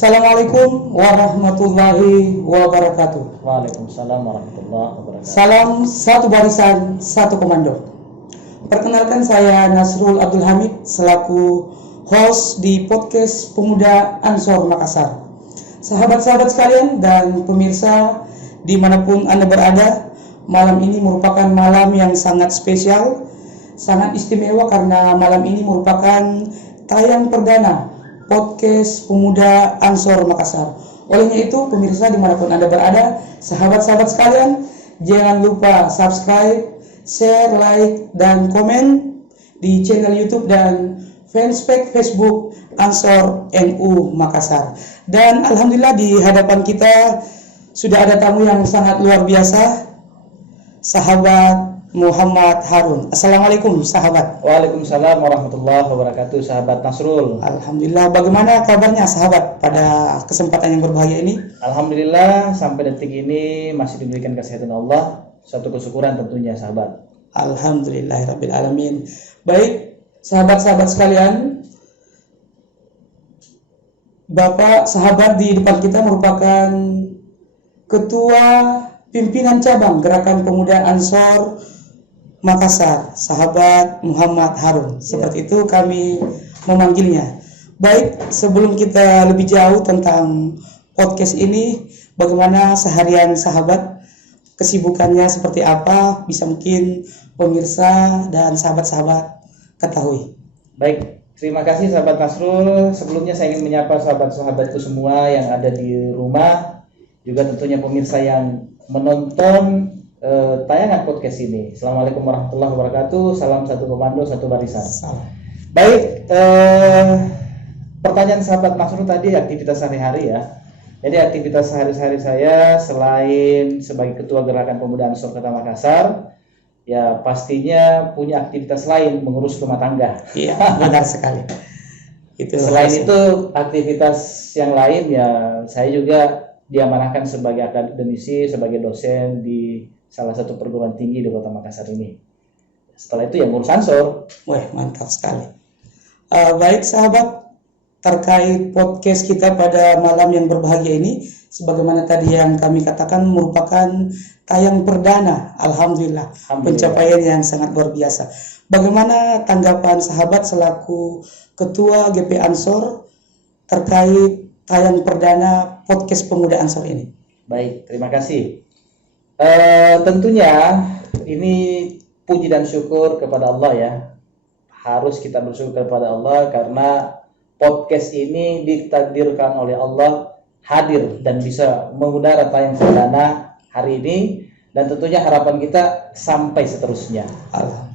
Assalamualaikum warahmatullahi wabarakatuh. Waalaikumsalam warahmatullahi wabarakatuh. Salam satu barisan, satu komando. Perkenalkan saya Nasrul Abdul Hamid selaku host di podcast Pemuda Ansor Makassar. Sahabat-sahabat sekalian dan pemirsa dimanapun Anda berada, malam ini merupakan malam yang sangat spesial, sangat istimewa karena malam ini merupakan tayang perdana podcast Pemuda Ansor Makassar. Olehnya itu, pemirsa dimanapun Anda berada, sahabat-sahabat sekalian, jangan lupa subscribe, share, like, dan komen di channel YouTube dan fanspage Facebook Ansor NU Makassar. Dan alhamdulillah di hadapan kita sudah ada tamu yang sangat luar biasa, sahabat Muhammad Harun. Assalamualaikum sahabat. Waalaikumsalam warahmatullahi wabarakatuh, sahabat Nasrul. Alhamdulillah, bagaimana kabarnya sahabat pada kesempatan yang berbahagia ini? Alhamdulillah sampai detik ini masih diberikan kesehatan Allah. Suatu kesyukuran tentunya sahabat. Alhamdulillahirabbil alamin. Baik, sahabat-sahabat sekalian, Bapak sahabat di depan kita merupakan Ketua Pimpinan Cabang Gerakan Pemuda Ansor Makassar, sahabat Muhammad Harun. Seperti itu kami memanggilnya. Baik, sebelum kita lebih jauh tentang podcast ini, bagaimana seharian sahabat, kesibukannya seperti apa, bisa mungkin pemirsa dan sahabat-sahabat ketahui. Baik, terima kasih sahabat Nasrul. Sebelumnya saya ingin menyapa sahabat-sahabatku semua yang ada di rumah, juga tentunya pemirsa yang menonton tayangan podcast ini. Assalamualaikum warahmatullahi wabarakatuh. Salam satu komando, satu barisan. Baik, pertanyaan sahabat Nasrul tadi aktivitas sehari-hari ya. Jadi aktivitas sehari-hari saya selain sebagai Ketua Gerakan Pemuda Ansor Kota Makassar, ya pastinya punya aktivitas lain, mengurus rumah tangga. Iya, benar sekali. Selain itu aktivitas yang lain ya saya juga diamanahkan sebagai akademisi, sebagai dosen di salah satu perguruan tinggi di Kota Makassar ini. Setelah itu yang ngurus Ansor. Wah, mantap sekali. Baik sahabat, terkait podcast kita pada malam yang berbahagia ini, sebagaimana tadi yang kami katakan merupakan tayang perdana. Alhamdulillah, pencapaian yang sangat luar biasa. Bagaimana tanggapan sahabat selaku Ketua GP Ansor terkait tayang perdana podcast Pemuda Ansor ini? Baik, terima kasih. Tentunya ini puji dan syukur kepada Allah ya. Harus kita bersyukur kepada Allah karena podcast ini ditakdirkan oleh Allah hadir dan bisa mengudara tayang perdana hari ini, dan tentunya harapan kita sampai seterusnya.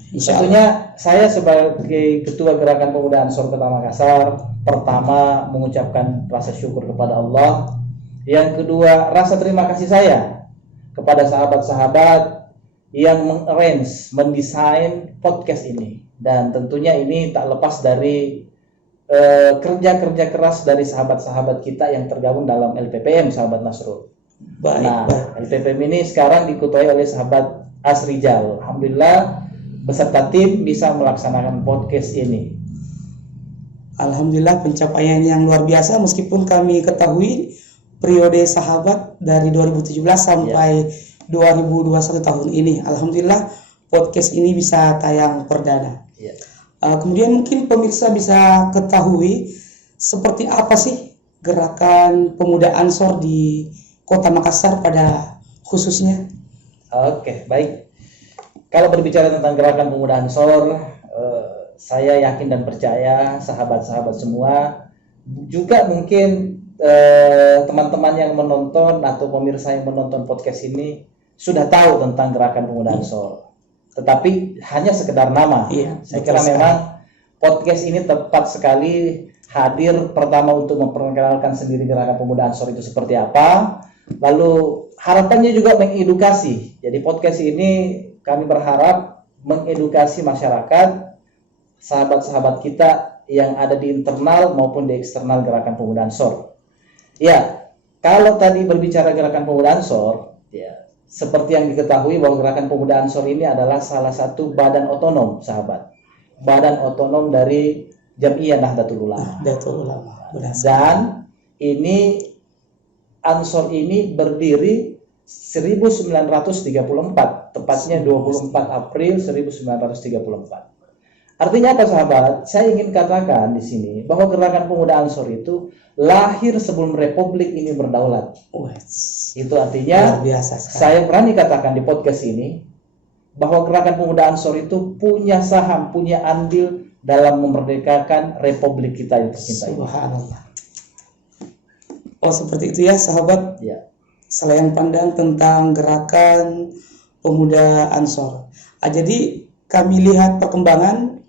Tentunya saya sebagai Ketua Gerakan Pemuda Ansor Kota Makassar, pertama mengucapkan rasa syukur kepada Allah. Yang kedua, rasa terima kasih saya kepada sahabat-sahabat yang mengarrange, mendesain podcast ini. Dan tentunya ini tak lepas dari kerja-kerja keras dari sahabat-sahabat kita yang tergabung dalam LPPM, sahabat Nasrul. Nah, LPPM ini sekarang diketuai oleh sahabat Asrijal. Alhamdulillah beserta tim bisa melaksanakan podcast ini. Alhamdulillah pencapaian yang luar biasa, meskipun kami ketahui periode sahabat dari 2017 sampai 2021 tahun ini. Alhamdulillah podcast ini bisa tayang perdana. Kemudian mungkin pemirsa bisa ketahui seperti apa sih Gerakan Pemuda Ansor di Kota Makassar pada khususnya. Oke, baik. Kalau berbicara tentang Gerakan Pemuda Ansor, saya yakin dan percaya sahabat-sahabat semua, juga mungkin teman-teman yang menonton atau pemirsa yang menonton podcast ini sudah tahu tentang Gerakan Pemuda Ansor. Tetapi hanya sekedar nama. Saya kira memang podcast ini tepat sekali hadir pertama untuk memperkenalkan sendiri Gerakan Pemuda Ansor itu seperti apa. Lalu harapannya juga mengedukasi. Jadi podcast ini kami berharap mengedukasi masyarakat, sahabat-sahabat kita yang ada di internal maupun di eksternal Gerakan Pemuda Ansor. Ya, kalau tadi berbicara Gerakan Pemuda Ansor, ya seperti yang diketahui bahwa Gerakan Pemuda Ansor ini adalah salah satu badan otonom, sahabat. Badan otonom dari Jam'iyah Nahdlatul Ulama. Dan ini Ansor ini berdiri 1934, tepatnya 24 April 1934. Artinya apa sahabat? Saya ingin katakan di sini bahwa gerakan pemuda Ansor itu lahir sebelum Republik ini berdaulat. Itu artinya Luar biasa sekali. saya berani katakan di podcast ini bahwa gerakan pemuda Ansor itu punya saham, punya andil dalam memerdekakan Republik kita yang tercinta ini. Subhanallah. Oh, seperti itu ya sahabat. Ya. Selain pandang tentang gerakan pemuda Ansor. Jadi kami lihat perkembangan,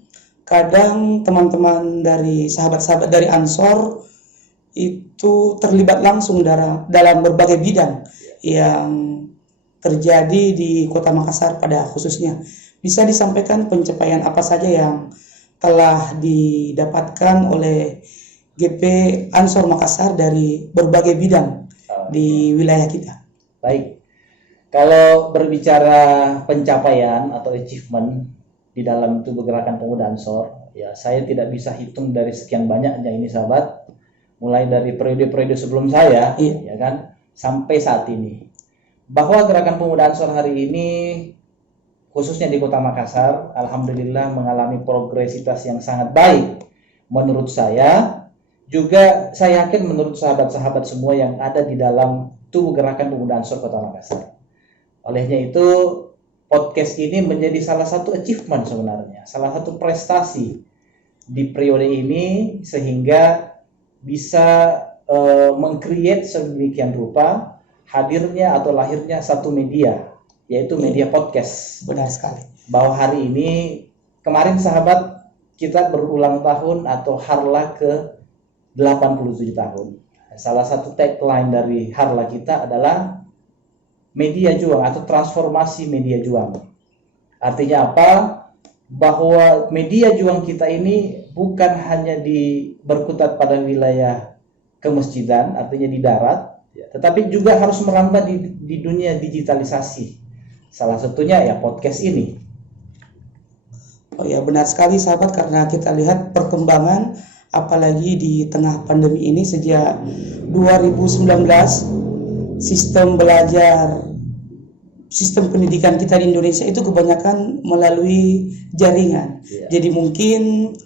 kadang teman-teman dari sahabat-sahabat dari Ansor itu terlibat langsung dalam berbagai bidang yang terjadi di Kota Makassar pada khususnya. Bisa disampaikan pencapaian apa saja yang telah didapatkan oleh GP Ansor Makassar dari berbagai bidang di wilayah kita. Baik, kalau berbicara pencapaian atau achievement di dalam tubuh gerakan pemuda Ansor, ya saya tidak bisa hitung dari sekian banyaknya ini sahabat, mulai dari periode-periode sebelum saya, ya kan, sampai saat ini. Bahwa gerakan pemuda Ansor hari ini, khususnya di Kota Makassar, alhamdulillah mengalami progresitas yang sangat baik menurut saya. Juga saya yakin menurut sahabat-sahabat semua yang ada di dalam tubuh gerakan pemuda Ansor Kota Makassar. Olehnya itu podcast ini menjadi salah satu achievement sebenarnya, salah satu prestasi di periode ini sehingga bisa meng-create sedemikian rupa hadirnya atau lahirnya satu media, yaitu media podcast. Benar sekali. Bahwa hari ini, kemarin sahabat, kita berulang tahun atau harlah ke 87 tahun. Salah satu tagline dari harlah kita adalah media juang atau transformasi media juang. Artinya apa? Bahwa media juang kita ini bukan hanya berkutat pada wilayah kemasjidan, artinya di darat, tetapi juga harus merambah di dunia digitalisasi. Salah satunya ya podcast ini. Oh ya, benar sekali sahabat, karena kita lihat perkembangan apalagi di tengah pandemi ini sejak 2019 sistem pendidikan kita di Indonesia itu kebanyakan melalui jaringan. Jadi mungkin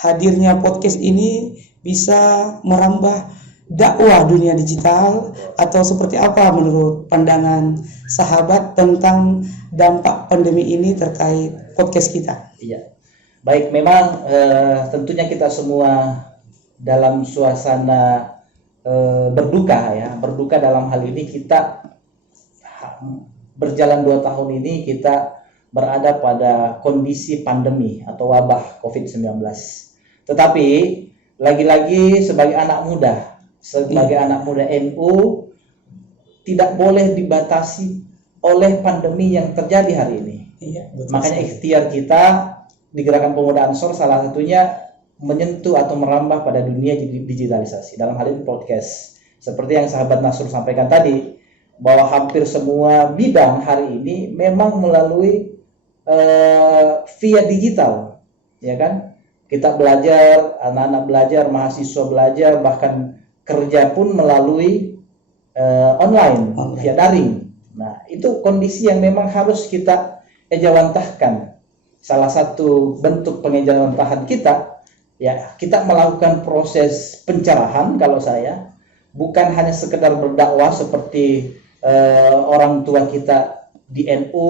hadirnya podcast ini bisa merambah dakwah dunia digital, atau seperti apa menurut pandangan sahabat tentang dampak pandemi ini terkait podcast kita? Iya. Baik, memang tentunya kita semua dalam suasana berduka ya. Berduka dalam hal ini kita berjalan 2 tahun ini kita berada pada kondisi pandemi atau wabah COVID-19. Tetapi lagi-lagi sebagai anak muda NU tidak boleh dibatasi oleh pandemi yang terjadi hari ini. Makanya ikhtiar kita di gerakan pemuda Ansor salah satunya menyentuh atau merambah pada dunia digitalisasi, dalam hal ini podcast. Seperti yang sahabat Nasrul sampaikan tadi, bahwa hampir semua bidang hari ini memang melalui via digital, ya kan? Kita belajar, anak-anak belajar, mahasiswa belajar, bahkan kerja pun melalui online, via daring. Nah, itu kondisi yang memang harus kita ejawantahkan. Salah satu bentuk pengejawantahan kita, ya, kita melakukan proses pencerahan. Kalau saya, bukan hanya sekedar berdakwah seperti orang tua kita di NU,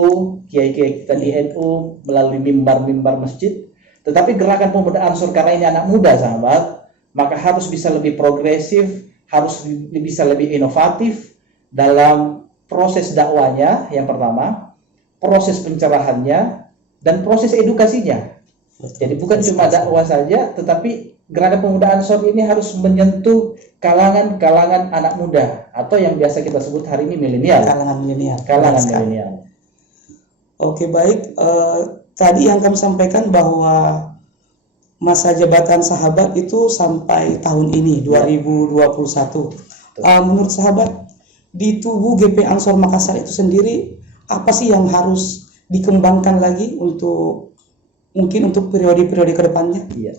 kiai-kiai kita di NU melalui mimbar-mimbar masjid, tetapi gerakan pemuda Ansor karena ini anak muda sahabat, maka harus bisa lebih progresif, harus bisa lebih inovatif dalam proses dakwanya. Yang pertama, proses pencerahannya, dan proses edukasinya. Jadi bukan cuma dakwah saja, tetapi gerakan pemuda Ansor ini harus menyentuh kalangan anak muda, atau yang biasa kita sebut hari ini milenial. Kalangan milenial. Oke, baik. Tadi yang kami sampaikan bahwa masa jabatan sahabat itu sampai tahun ini 2021. Menurut sahabat, di tubuh GP Ansor Makassar itu sendiri, apa sih yang harus dikembangkan lagi untuk periode-periode kedepannya? Iya.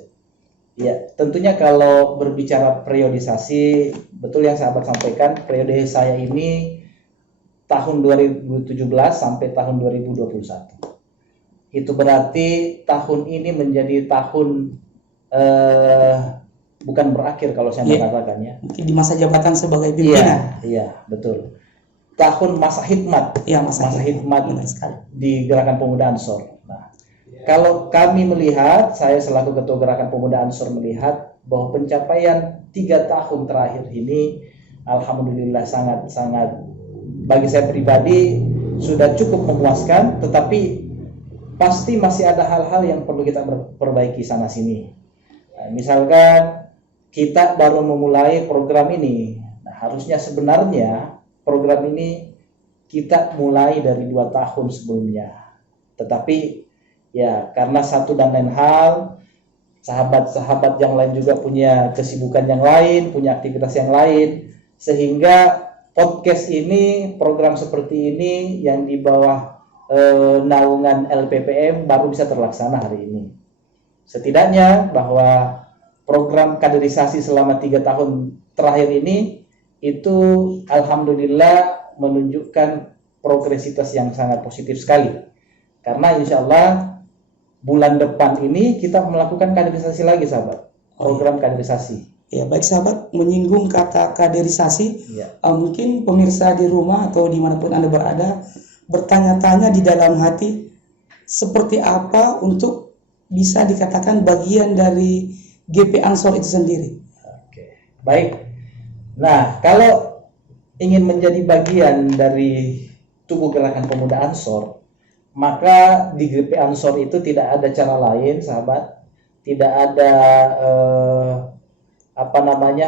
Ya, tentunya kalau berbicara periodisasi, betul yang sahabat sampaikan, periode saya ini tahun 2017 sampai tahun 2021. Itu berarti tahun ini menjadi tahun bukan berakhir kalau saya mengatakan ya. Mungkin di masa jabatan sebagai Iya, pimpinan. iya, betul. Tahun masa hikmat. Iya, masa hikmat benar sekali. di Gerakan Pemuda Ansor. Nah, kalau kami melihat, saya selaku Ketua Gerakan Pemuda Ansor melihat bahwa pencapaian 3 tahun terakhir ini, alhamdulillah sangat bagi saya pribadi sudah cukup memuaskan, tetapi pasti masih ada hal-hal yang perlu kita perbaiki sana sini. Nah, misalkan kita baru memulai program ini, nah, harusnya sebenarnya program ini kita mulai dari 2 tahun sebelumnya. Tetapi ya karena satu dan lain hal, sahabat-sahabat yang lain juga punya kesibukan yang lain, punya aktivitas yang lain, sehingga podcast ini, program seperti ini yang di bawah naungan LPPM baru bisa terlaksana hari ini. Setidaknya bahwa program kaderisasi selama 3 tahun terakhir ini itu alhamdulillah menunjukkan progresivitas yang sangat positif sekali. Karena insya Allah bulan depan ini kita melakukan kaderisasi lagi, sahabat. Program kaderisasi. Ya, baik sahabat, menyinggung kata kaderisasi, Ya. Mungkin pemirsa di rumah atau dimanapun Anda berada bertanya-tanya di dalam hati, seperti apa untuk bisa dikatakan bagian dari GP Ansor itu sendiri. Oke, baik. Nah, kalau ingin menjadi bagian dari tubuh Gerakan Pemuda Ansor, maka di GP Ansor itu tidak ada cara lain, sahabat. Tidak ada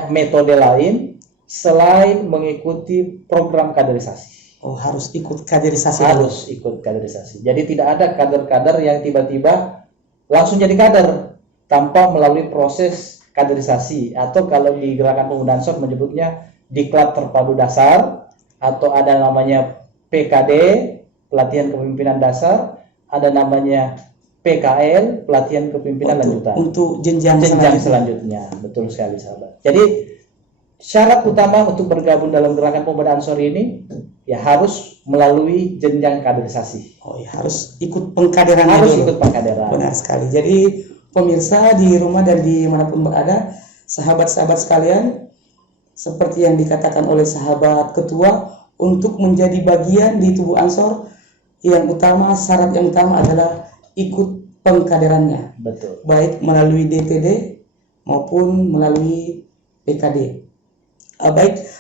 metode lain selain mengikuti program kaderisasi. Oh, harus ikut kaderisasi. Harus ikut kaderisasi. Jadi tidak ada kader-kader yang tiba-tiba langsung jadi kader tanpa melalui proses kaderisasi, atau kalau di Gerakan Pemuda Ansor menyebutnya diklat terpadu dasar, atau ada namanya PKD, pelatihan kepemimpinan dasar, ada namanya PKL, pelatihan kepemimpinan lanjutan. Untuk jenjang selanjutnya. Betul sekali, sahabat. Jadi syarat utama untuk bergabung dalam Gerakan Pemuda Ansor ini ya harus melalui jenjang kaderisasi. Oh ya, harus ikut pengkaderan. Harus ikut pengkaderan. Benar sekali. Jadi pemirsa di rumah dan dimanapun berada, sahabat-sahabat sekalian, seperti yang dikatakan oleh sahabat ketua, untuk menjadi bagian di tubuh Ansor, yang utama, syarat yang utama adalah ikut pengkaderannya. Betul. Baik melalui DPD maupun melalui PKD.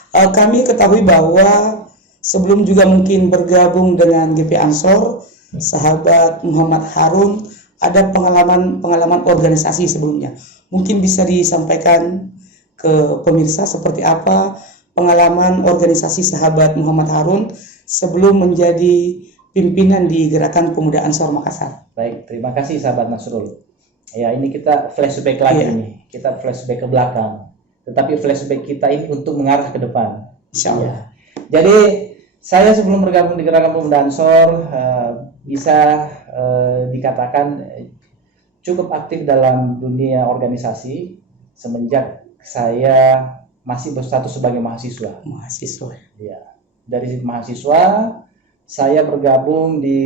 Kami ketahui bahwa sebelum juga mungkin bergabung dengan GP Ansor, sahabat Muhammad Harun ada pengalaman organisasi sebelumnya. Mungkin bisa disampaikan ke pemirsa seperti apa pengalaman organisasi sahabat Muhammad Harun sebelum menjadi pimpinan di Gerakan Pemuda Ansor Makassar. Baik, terima kasih sahabat Nasrul. Ya, ini kita flashback lagi nih. Kita flashback ke belakang. Tetapi flashback kita ini untuk mengarah ke depan. Insyaallah. Jadi saya sebelum bergabung di Gerakan Pemuda Ansor bisa dikatakan cukup aktif dalam dunia organisasi semenjak saya masih berstatus sebagai mahasiswa. Ya, dari mahasiswa saya bergabung di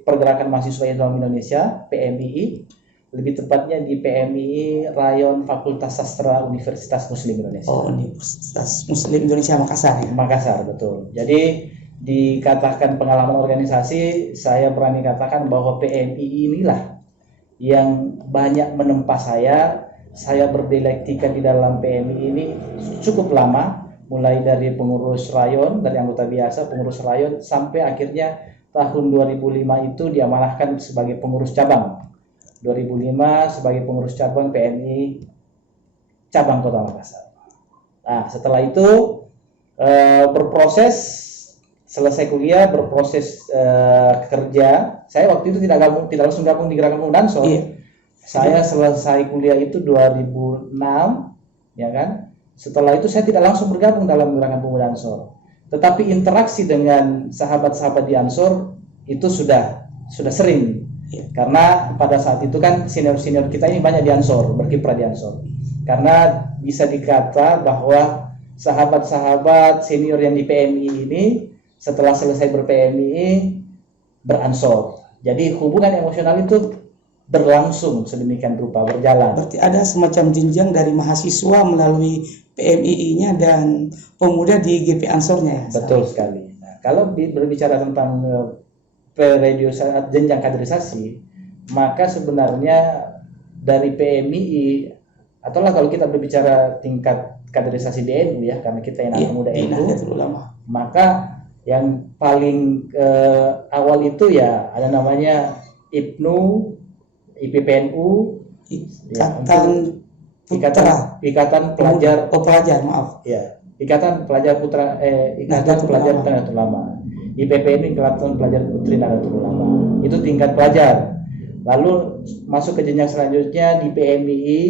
Pergerakan Mahasiswa Islam Indonesia (PMII), lebih tepatnya di PMII Rayon Fakultas Sastra Universitas Muslim Indonesia. Oh, Universitas Muslim Indonesia Makassar ya. Makassar, betul. Jadi dikatakan pengalaman organisasi, saya berani katakan bahwa PMII inilah yang banyak menempa saya. Saya berdialektika di dalam PMII ini cukup lama, mulai dari pengurus rayon, dari anggota biasa, pengurus rayon, sampai akhirnya tahun 2005 itu diamanahkan sebagai pengurus cabang. 2005 sebagai pengurus cabang PMI cabang Kota Makassar. Nah, setelah itu berproses, selesai kuliah, berproses kerja. Saya waktu itu tidak langsung gabung di Gerakan Pemuda Ansor. Saya selesai kuliah itu 2006, ya kan? Setelah itu saya tidak langsung bergabung dalam Gerakan Pemuda Ansor. Tetapi interaksi dengan sahabat-sahabat di Ansor itu sudah sering. Iya. Karena pada saat itu kan senior-senior kita ini banyak di Ansor, berkiprah di Ansor. Karena bisa dikata bahwa sahabat-sahabat senior yang di PMI ini setelah selesai ber-PMI beransor. Jadi hubungan emosional itu berlangsung sedemikian rupa, berjalan. Berarti ada semacam jenjang dari mahasiswa melalui PMII-nya dan pemuda di GP Ansornya. Ya? Betul sekali. Nah, kalau berbicara tentang periodisasi jenjang kaderisasi, maka sebenarnya dari PMII ataulah kalau kita berbicara tingkat kaderisasi di NU ya, karena kita yang anak muda NU, maka yang paling awal itu ya ada namanya IPNU, IPPNU, Ikatan Pelajar maaf. Ya, Ikatan Pelajar Putra Ikatan Pelajar Nahdlatul Ulama. IPPNU Ikatan Pelajar Putri Nahdlatul Ulama. Itu tingkat pelajar. Lalu masuk ke jenjang selanjutnya di PMII,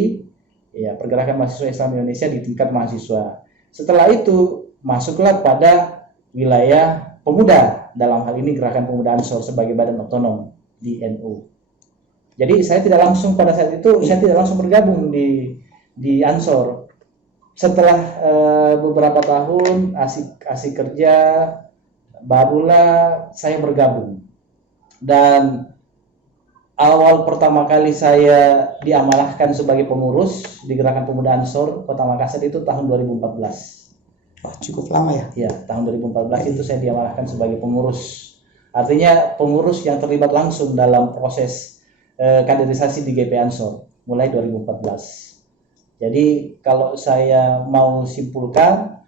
ya, Pergerakan Mahasiswa Islam Indonesia di tingkat mahasiswa. Setelah itu masuklah pada wilayah pemuda, dalam hal ini Gerakan Pemuda Ansor sebagai badan otonom di NU. Jadi saya tidak langsung pada saat itu saya tidak langsung bergabung di Ansor. Setelah beberapa tahun asik kerja, barulah saya bergabung. Dan awal pertama kali saya diamanahkan sebagai pengurus di Gerakan Pemuda Ansor Kota Makassar itu tahun 2014. Wah, cukup lama ya? Ya, tahun 2014 itu saya diamanahkan sebagai pengurus. Artinya pengurus yang terlibat langsung dalam proses kaderisasi di GP Ansor mulai 2014. Jadi kalau saya mau simpulkan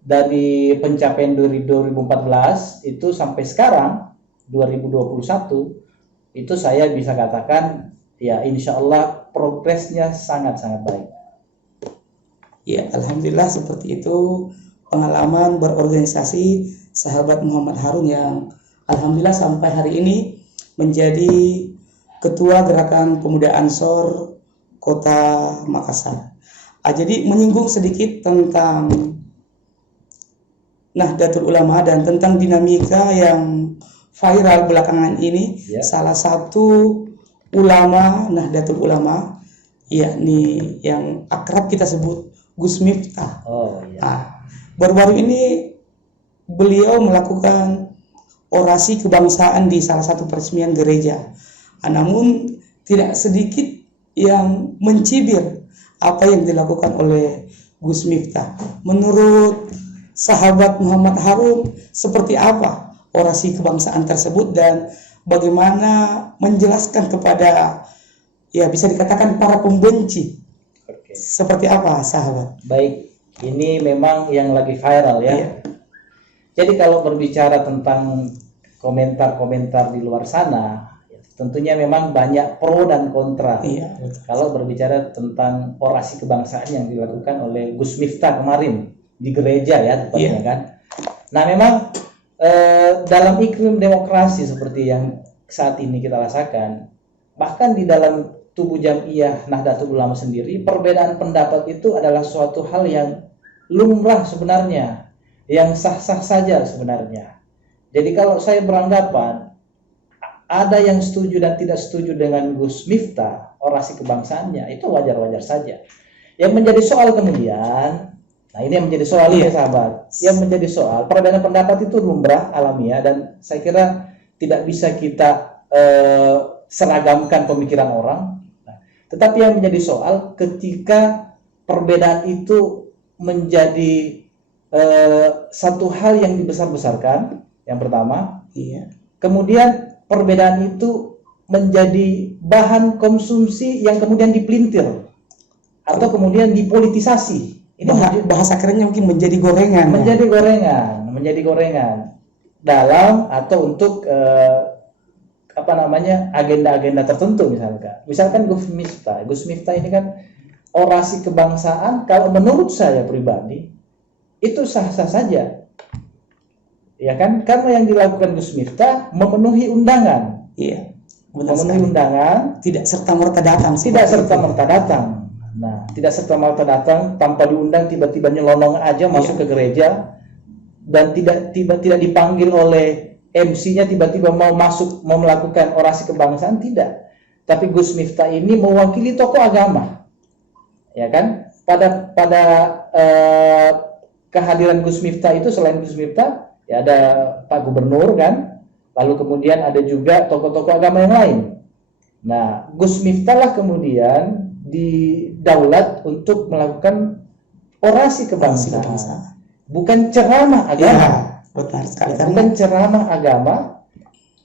dari pencapaian 2014 itu sampai sekarang 2021 itu saya bisa katakan ya insya Allah progresnya sangat-sangat baik. Ya, alhamdulillah seperti itu pengalaman berorganisasi sahabat Muhammad Harun yang alhamdulillah sampai hari ini menjadi Ketua Gerakan Pemuda Ansor Kota Makassar. Jadi menyinggung sedikit tentang Nahdlatul Ulama dan tentang dinamika yang viral belakangan ini. Salah satu ulama Nahdlatul Ulama yakni yang akrab kita sebut Gus Miftah. Baru-baru ini beliau melakukan orasi kebangsaan di salah satu peresmian gereja. Namun tidak sedikit yang mencibir apa yang dilakukan oleh Gus Miftah. Menurut sahabat Muhammad Harun, seperti apa orasi kebangsaan tersebut dan bagaimana menjelaskan kepada ya bisa dikatakan para pembenci? Seperti apa sahabat? Baik, ini memang yang lagi viral ya. Iya. Jadi kalau berbicara tentang komentar-komentar di luar sana, tentunya memang banyak pro dan kontra. Iya, kalau berbicara tentang orasi kebangsaan yang dilakukan oleh Gus Miftah kemarin di gereja ya tepatnya kan. Nah memang dalam iklim demokrasi seperti yang saat ini kita rasakan, bahkan di dalam tubuh Jam'iyah Nahdlatul Ulama sendiri, perbedaan pendapat itu adalah suatu hal yang lumrah sebenarnya, yang sah-sah saja sebenarnya. Jadi kalau saya beranggapan ada yang setuju dan tidak setuju dengan Gus Miftah orasi kebangsaannya, itu wajar-wajar saja. Yang menjadi soal kemudian, nah ini yang menjadi soal ya sahabat, yang menjadi soal perbedaan pendapat itu lumrah, alamiah, dan saya kira tidak bisa kita seragamkan pemikiran orang. Tetapi yang menjadi soal ketika perbedaan itu menjadi satu hal yang dibesar-besarkan, yang pertama. Kemudian perbedaan itu menjadi bahan konsumsi yang kemudian dipelintir atau kemudian dipolitisasi. Ini bahasa kerennya mungkin menjadi gorengan. Menjadi gorengan dalam atau untuk agenda-agenda tertentu misalkan Gus Miftah ini kan orasi kebangsaan kalau menurut saya pribadi itu sah-sah saja ya kan, karena yang dilakukan Gus Miftah memenuhi undangan. Undangan, tidak serta-merta datang. Nah, tidak serta-merta datang tanpa diundang, tiba-tiba nyelonong aja masuk ke gereja dan tidak dipanggil oleh MC-nya tiba-tiba mau melakukan orasi kebangsaan, tidak. Tapi Gus Miftah ini mewakili tokoh agama, ya kan? Pada kehadiran Gus Miftah itu, selain Gus Miftah, ya ada Pak Gubernur kan, lalu kemudian ada juga tokoh-tokoh agama yang lain. Nah, Gus Miftah lah kemudian didaulat untuk melakukan orasi kebangsaan, bukan ceramah agama. Ya, benar sekali. Bukan ceramah agama,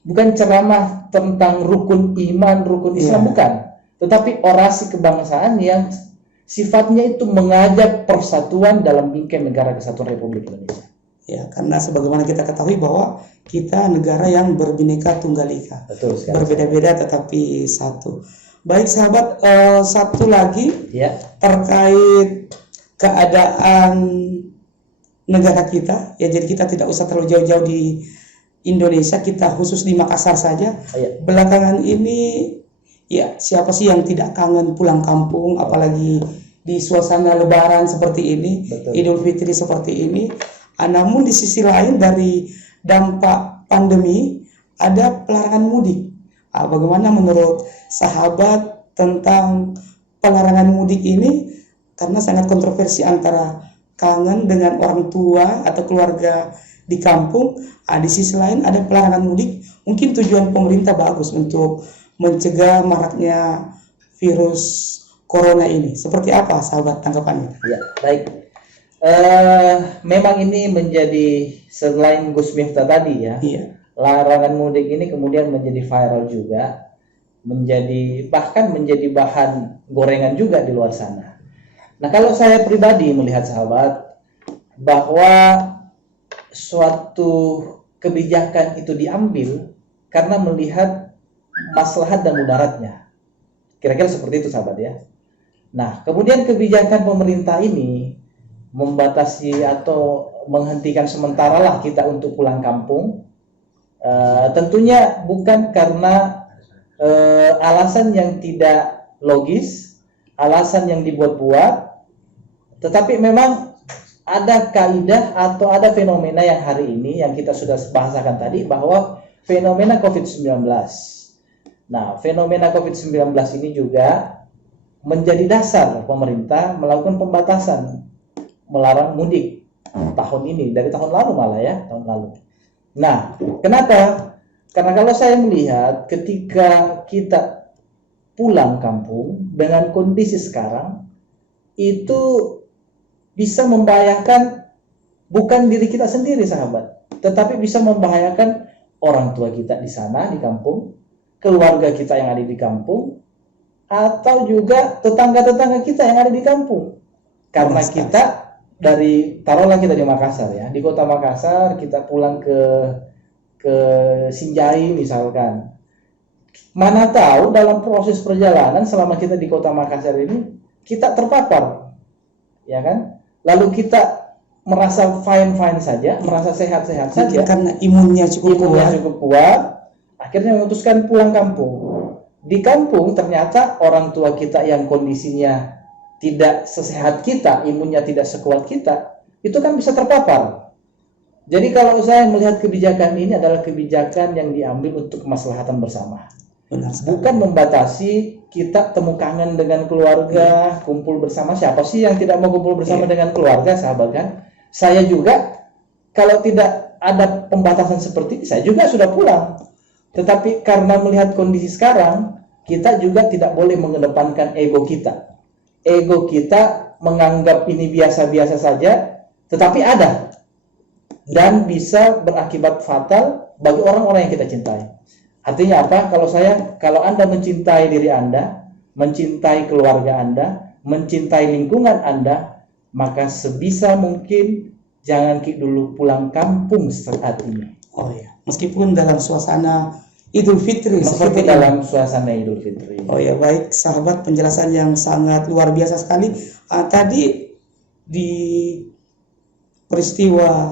bukan ceramah tentang rukun iman, rukun Islam, bukan. Tetapi orasi kebangsaan yang sifatnya itu mengajak persatuan dalam bingkai negara kesatuan Republik Indonesia. Ya, karena sebagaimana kita ketahui bahwa kita negara yang berbineka tunggal ika. Betul sekali. Berbeda-beda tetapi satu. Baik sahabat, satu lagi Ya. terkait keadaan negara kita. Ya, jadi kita tidak usah terlalu jauh-jauh di Indonesia, kita khusus di Makassar saja. Ya. Belakangan ini, ya siapa sih yang tidak kangen pulang kampung, apalagi di suasana Lebaran seperti ini, Betul. Idul Fitri seperti ini. Namun di sisi lain dari dampak pandemi ada pelarangan mudik. Bagaimana menurut sahabat tentang pelarangan mudik ini? Karena sangat kontroversi antara kangen dengan orang tua atau keluarga di kampung. Di sisi lain ada pelarangan mudik. Mungkin tujuan pemerintah bagus untuk mencegah maraknya virus corona ini. Seperti apa sahabat tanggapannya? Ya, baik. Memang ini menjadi, selain Gus Miftah tadi ya, larangan mudik ini kemudian menjadi viral juga, bahkan menjadi bahan gorengan juga di luar sana. Nah, kalau saya pribadi melihat sahabat bahwa suatu kebijakan itu diambil karena melihat maslahat dan mudaratnya. Kira-kira seperti itu sahabat ya. Nah, kemudian kebijakan pemerintah ini membatasi atau menghentikan sementara lah kita untuk pulang kampung, tentunya bukan karena alasan yang tidak logis, alasan yang dibuat-buat, tetapi memang ada kaidah atau ada fenomena yang hari ini yang kita sudah bahasakan tadi, bahwa fenomena COVID-19. Nah, fenomena COVID-19 ini juga menjadi dasar pemerintah melakukan pembatasan, melarang mudik tahun ini, dari tahun lalu malah ya, tahun lalu. Nah, kenapa? Karena kalau saya melihat ketika kita pulang kampung dengan kondisi sekarang, itu bisa membahayakan bukan diri kita sendiri sahabat, tetapi bisa membahayakan orang tua kita di sana di kampung, keluarga kita yang ada di kampung, atau juga tetangga-tetangga kita yang ada di kampung. Karena kita taruhlah kita di Makassar ya, di kota Makassar, kita pulang ke Sinjai misalkan, mana tahu dalam proses perjalanan selama kita di kota Makassar ini kita terpapar, ya kan? Lalu kita merasa fine saja, merasa sehat-sehat saja, karena imunnya cukup kuat, akhirnya memutuskan pulang kampung. Di kampung ternyata orang tua kita yang kondisinya tidak sesehat kita, imunnya tidak sekuat kita, itu kan bisa terpapar. Jadi kalau saya melihat kebijakan ini adalah kebijakan yang diambil untuk kemaslahatan bersama. Bukan membatasi kita temu kangen dengan keluarga, kumpul bersama. Siapa sih yang tidak mau kumpul bersama dengan keluarga, sahabat kan? Saya juga, kalau tidak ada pembatasan seperti ini, saya juga sudah pulang. Tetapi karena melihat kondisi sekarang, kita juga tidak boleh mengedepankan ego kita. Ego kita menganggap ini biasa-biasa saja, tetapi ada dan bisa berakibat fatal bagi orang-orang yang kita cintai. Artinya apa? Kalau Anda mencintai diri Anda, mencintai keluarga Anda, mencintai lingkungan Anda, maka sebisa mungkin jangan dulu pulang kampung saat ini. Oh ya, meskipun dalam suasana Idul Fitri, seperti dalam suasana Idul Fitri. Oh ya, baik sahabat, penjelasan yang sangat luar biasa sekali. Tadi di peristiwa,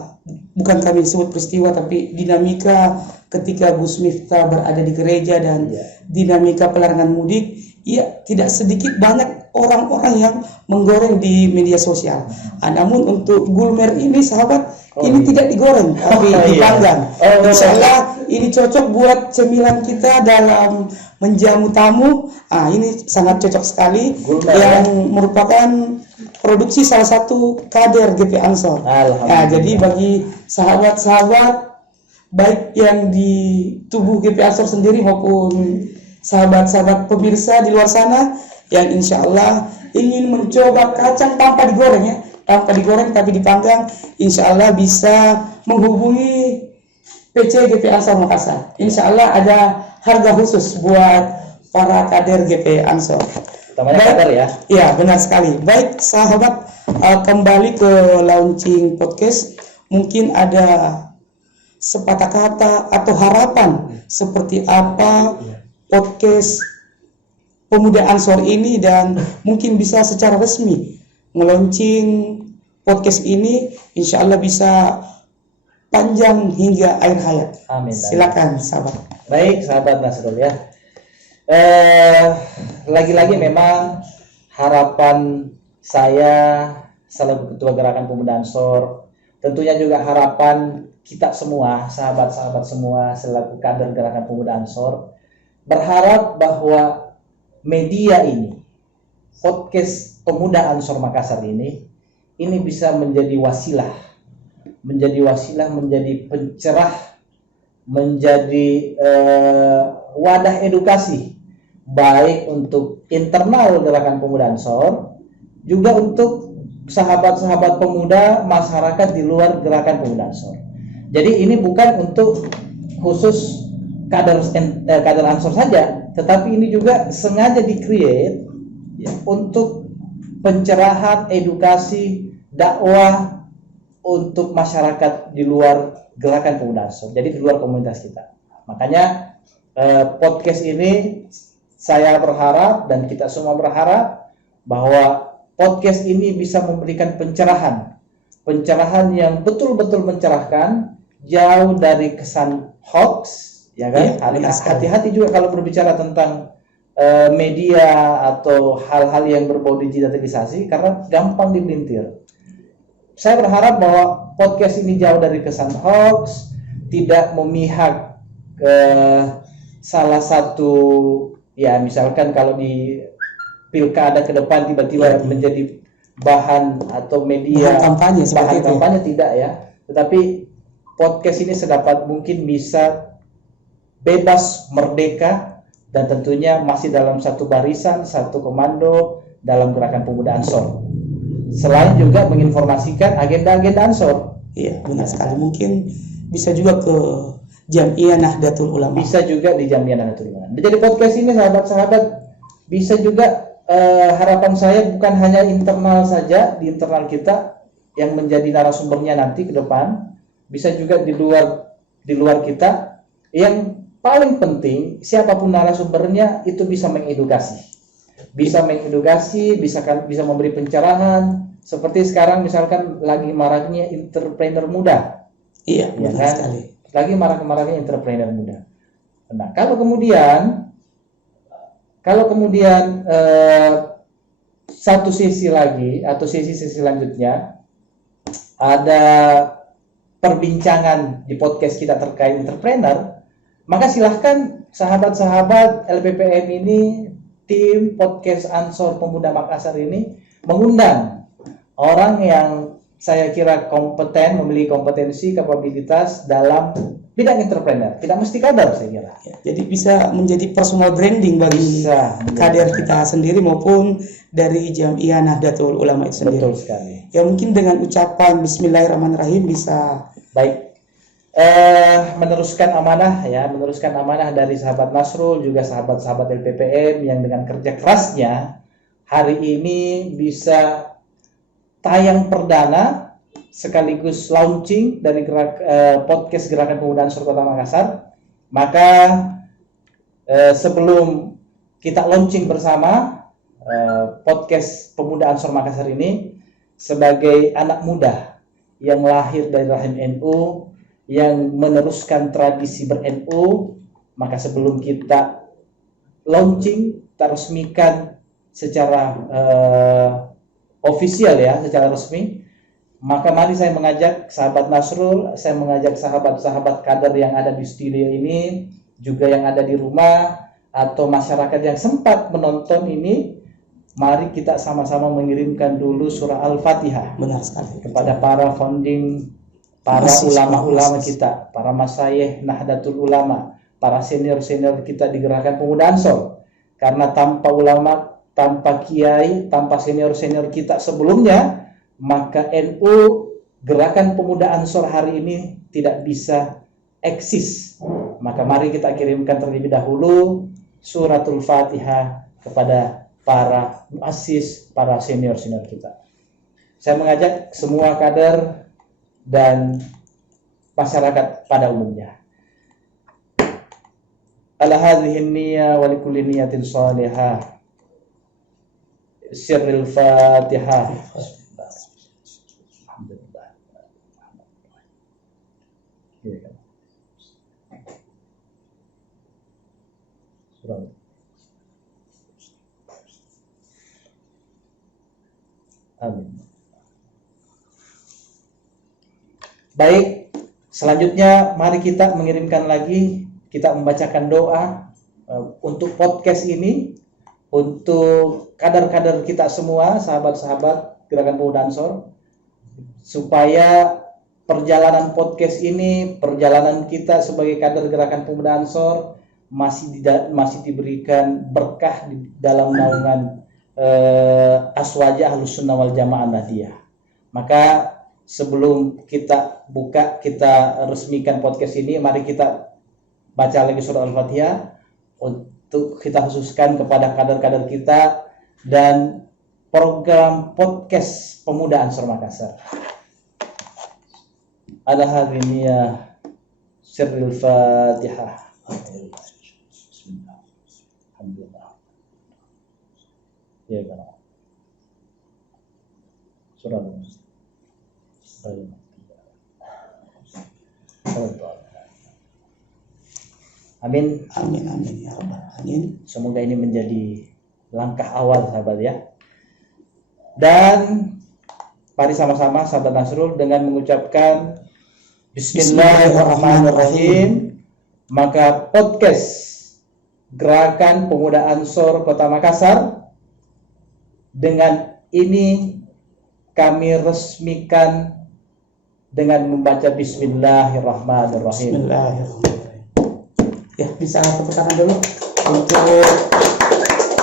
bukan kami sebut peristiwa, tapi dinamika ketika Gus Miftah berada di gereja dan dinamika pelarangan mudik, ya tidak sedikit banyak orang-orang yang menggoreng di media sosial. Namun untuk gulmer ini sahabat, ini tidak digoreng tapi dipanggang. Insya Allah ini cocok buat cemilan kita dalam menjamu tamu. Ini sangat cocok sekali, yang merupakan produksi salah satu kader GP Ansor. Jadi bagi sahabat-sahabat baik yang di tubuh GP Ansor sendiri maupun sahabat-sahabat pemirsa di luar sana yang insya Allah ingin mencoba kacang tanpa digoreng ya, tanpa digoreng tapi dipanggang, insya Allah bisa menghubungi PC GP Ansor Makassar. Insya Allah ada harga khusus buat para kader GP Ansor. Namanya kader ya? Iya, benar sekali. Baik sahabat, kembali ke launching podcast. Mungkin ada sepatah kata atau harapan seperti apa podcast Pemuda Ansor ini, dan mungkin bisa secara resmi nge-launching podcast ini, insya Allah bisa panjang hingga akhir hayat. Amin. Silakan sahabat. Baik sahabat Nasrul ya. Lagi-lagi memang harapan saya selaku Ketua Gerakan Pemuda Ansor, tentunya juga harapan kita semua, sahabat-sahabat semua selaku kader Gerakan Pemuda Ansor, berharap bahwa media ini, podcast Pemuda Ansor Makassar ini bisa menjadi wasilah, menjadi pencerah, menjadi wadah edukasi, baik untuk internal Gerakan Pemuda Ansor, juga untuk sahabat-sahabat pemuda masyarakat di luar Gerakan Pemuda Ansor. Jadi ini bukan untuk khusus kader Ansor saja, tetapi ini juga sengaja di-create ya, untuk pencerahan, edukasi, dakwah untuk masyarakat di luar Gerakan Pemuda Ansor, jadi di luar komunitas kita. Makanya podcast ini saya berharap dan kita semua berharap bahwa podcast ini bisa memberikan pencerahan yang betul-betul mencerahkan, jauh dari kesan hoax. Ya kan, hati-hati juga kalau berbicara tentang media atau hal-hal yang berbau digitalisasi, karena gampang dipelintir. Saya berharap bahwa podcast ini jauh dari kesan hoax, tidak memihak ke salah satu, ya misalkan kalau di pilkada ke depan tiba-tiba menjadi bahan atau media bahan kampanye tidak ya, tetapi podcast ini sedapat mungkin bisa bebas, merdeka, dan tentunya masih dalam satu barisan, satu komando dalam Gerakan Pemuda Ansor. Selain juga menginformasikan agenda-agenda Ansor. Iya, benar sekali. Mungkin bisa juga ke Jam'iyah Nahdlatul Ulama. Bisa juga di Jam'iyah Nahdlatul Ulama. Jadi podcast ini sahabat-sahabat bisa juga harapan saya bukan hanya internal saja, di internal kita yang menjadi narasumbernya nanti ke depan, bisa juga di luar kita. Yang paling penting, siapapun narasumbernya itu bisa mengedukasi, bisa memberi pencerahan. Seperti sekarang misalkan lagi maraknya entrepreneur muda. Iya, ya benar kan? sekali. Lagi marak-maraknya entrepreneur muda. Nah, kalau kemudian satu sesi lagi atau sesi-sesi selanjutnya ada perbincangan di podcast kita terkait entrepreneur, maka silahkan sahabat-sahabat LPPM ini, tim podcast Ansor Pemuda Makassar ini mengundang orang yang saya kira kompeten, memiliki kompetensi, kapabilitas dalam bidang entrepreneur. Tidak mesti kader saya kira. Jadi bisa menjadi personal branding bagi kader kita sendiri maupun dari Jam'iyah Nahdlatul Ulama itu sendiri. Betul sekali. Ya mungkin dengan ucapan Bismillahirrahmanirrahim bisa baik. Meneruskan amanah dari sahabat Nasrul, juga sahabat-sahabat LPPM yang dengan kerja kerasnya hari ini bisa tayang perdana sekaligus launching dari podcast Gerakan Pemuda Ansor Kota Makassar. Maka sebelum kita launching bersama podcast Pemuda Ansor Makassar ini, sebagai anak muda yang lahir dari rahim NU, yang meneruskan tradisi ber-NU, maka sebelum kita launching, kita resmikan secara ofisial ya, secara resmi, maka mari saya mengajak sahabat Nasrul, saya mengajak sahabat-sahabat kader yang ada di studio ini, juga yang ada di rumah, atau masyarakat yang sempat menonton ini, mari kita sama-sama mengirimkan dulu surah Al-Fatihah. Benar sekali. Kepada para founding, para ulama-ulama kita, para masyayikh Nahdlatul Ulama, para senior-senior kita di Gerakan Pemuda Ansor. Karena tanpa ulama, tanpa kiai, tanpa senior-senior kita sebelumnya, maka NU Gerakan Pemuda Ansor hari ini tidak bisa eksis. Maka mari kita kirimkan terlebih dahulu suratul Fatihah kepada para muassis, para senior-senior kita. Saya mengajak semua kader dan masyarakat pada umumnya. Ala hadhihi niyya wa likulli niyatin shalihah. Sirril Fatihah. Alhamdulillah. Surah. Amin. Baik, selanjutnya mari kita mengirimkan lagi, kita membacakan doa untuk podcast ini, untuk kader-kader kita semua, sahabat-sahabat Gerakan Pemuda Ansor, supaya perjalanan podcast ini, perjalanan kita sebagai kader Gerakan Pemuda Ansor masih diberikan berkah di dalam naungan Aswaja Ahlus Sunnah wal Jamaah Nahdiyah. Maka sebelum kita buka, kita resmikan podcast ini, mari kita baca lagi surah Al-Fatihah untuk kita khususkan kepada kader-kader kita dan program podcast Pemuda Ansor Makassar. Ala hadhihi sirril Fatihah. Alhamdulillah. Ya kan. Surah Amin. Amin, amin ya Rabbal Alamin. Semoga ini menjadi langkah awal sahabat ya. Dan mari sama-sama sahabat Nasrul dengan mengucapkan Bismillahirrahmanirrahim. Maka podcast Gerakan Pemuda Ansor Kota Makassar dengan ini kami resmikan dengan membaca Bismillahirrahmanirrahim. Bismillahirrahmanirrahim. Ya, bisa tepuk tangan dulu untuk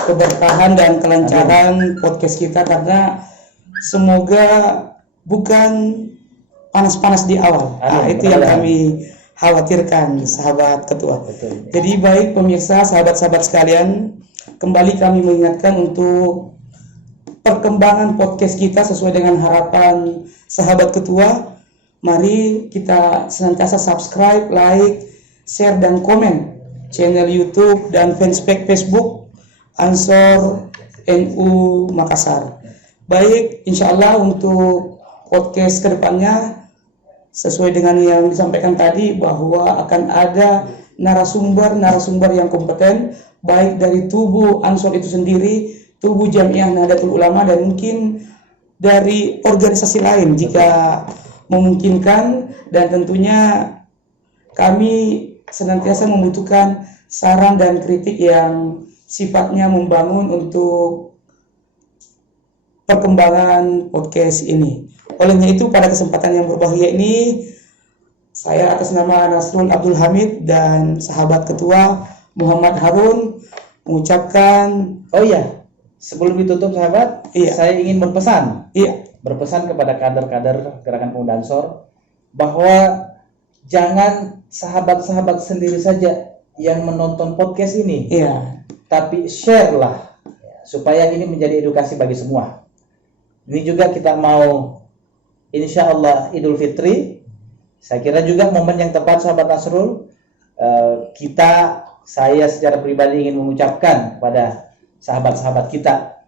keberkahan dan kelancaran podcast kita, karena semoga bukan panas-panas di awal. Nah, itu yang kami khawatirkan, sahabat ketua. Betul. Jadi baik pemirsa, sahabat-sahabat sekalian, kembali kami mengingatkan untuk perkembangan podcast kita sesuai dengan harapan sahabat ketua. Mari kita senantiasa subscribe, like, share dan komen channel YouTube dan fanspage Facebook Ansor NU Makassar. Baik, insya Allah untuk podcast kedepannya sesuai dengan yang disampaikan tadi, bahwa akan ada narasumber yang kompeten, baik dari tubuh Ansor itu sendiri, tubuh Jamiah Nahdlatul Ulama, dan mungkin dari organisasi lain jika memungkinkan. Dan tentunya kami senantiasa membutuhkan saran dan kritik yang sifatnya membangun untuk perkembangan podcast ini. Olehnya itu, pada kesempatan yang berbahagia ini, saya atas nama Nasrul Abdul Hamid dan sahabat ketua Muhammad Harun mengucapkan, sebelum ditutup sahabat, saya ingin berpesan. Berpesan kepada kader-kader Gerakan Pemuda Ansor bahwa jangan sahabat-sahabat sendiri saja yang menonton podcast ini, tapi share lah supaya ini menjadi edukasi bagi semua. Ini juga kita mau, insya Allah, Idul Fitri. Saya kira juga momen yang tepat sahabat Nasrul. Saya secara pribadi ingin mengucapkan kepada sahabat-sahabat kita,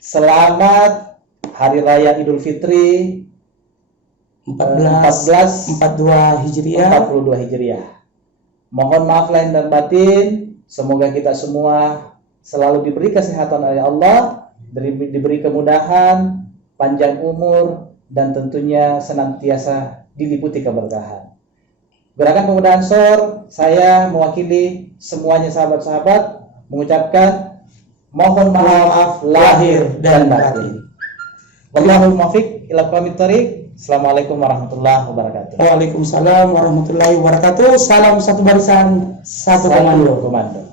selamat Hari Raya Idul Fitri 1442 Hijriah. Mohon maaf lahir dan batin. Semoga kita semua selalu diberi kesehatan oleh Allah, diberi kemudahan, panjang umur, dan tentunya senantiasa diliputi keberkahan. Gerakan Pemuda Ansor, saya mewakili semuanya sahabat-sahabat mengucapkan mohon maaf lahir dan batin. Wallahul muwaffiq ila aqwamit thoriq. Assalamualaikum warahmatullahi wabarakatuh. Waalaikumsalam warahmatullahi wabarakatuh. Salam satu barisan, satu komando. Komando.